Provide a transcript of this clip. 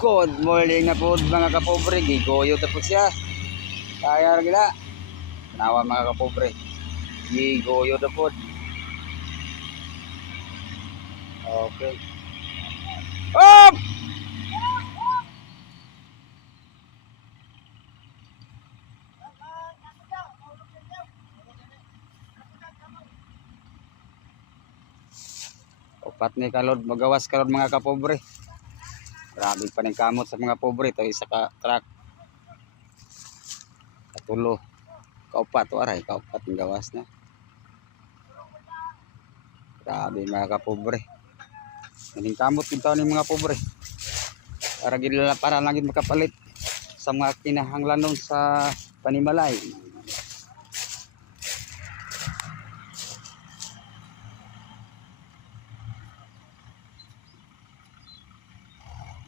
Good morning na po mga kapobre. Gigoyo na po siya. Kaya gila. Nawa mga kapobre. Gigoyo na po. Okay. Up! Upat ni kalod magawas kalod mga kapobre. Grabe pa ning kamot sa mga pobre to isa ka truck. Katulo. Kaupat waray, kaupat ng gawas na. Grabe mga kapobre. Ning kamot kintaw ni mga pobre. Para lang gid makapalit sa mga kinahanglanon sa panimalay.